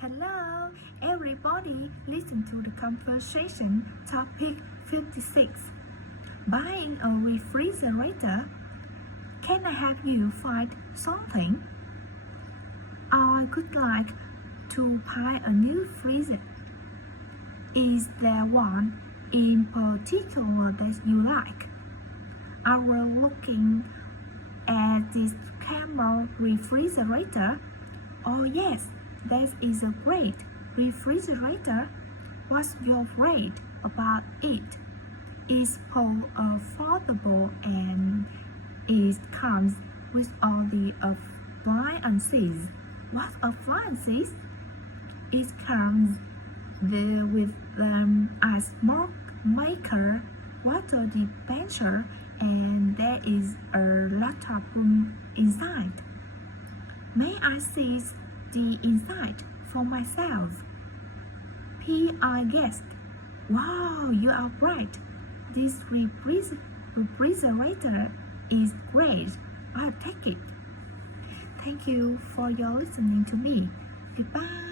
Hello, everybody. Listen to the conversation. Topic 56. Buying a refrigerator. Can I help you find something? I would like to buy a new freezer. Is there one in particular that you like? I was looking at this camel refrigerator. Oh yes, that is a great refrigerator. What's your rate about it? It's affordable and it comes with all the appliances. What appliances? It comes with a smoke maker, water dispenser, and there is a laptop room inside. May I see the inside for myself? I guessed. Wow, you are right. This refrigerator is great. I'll take it. Thank you for your listening to me. Goodbye.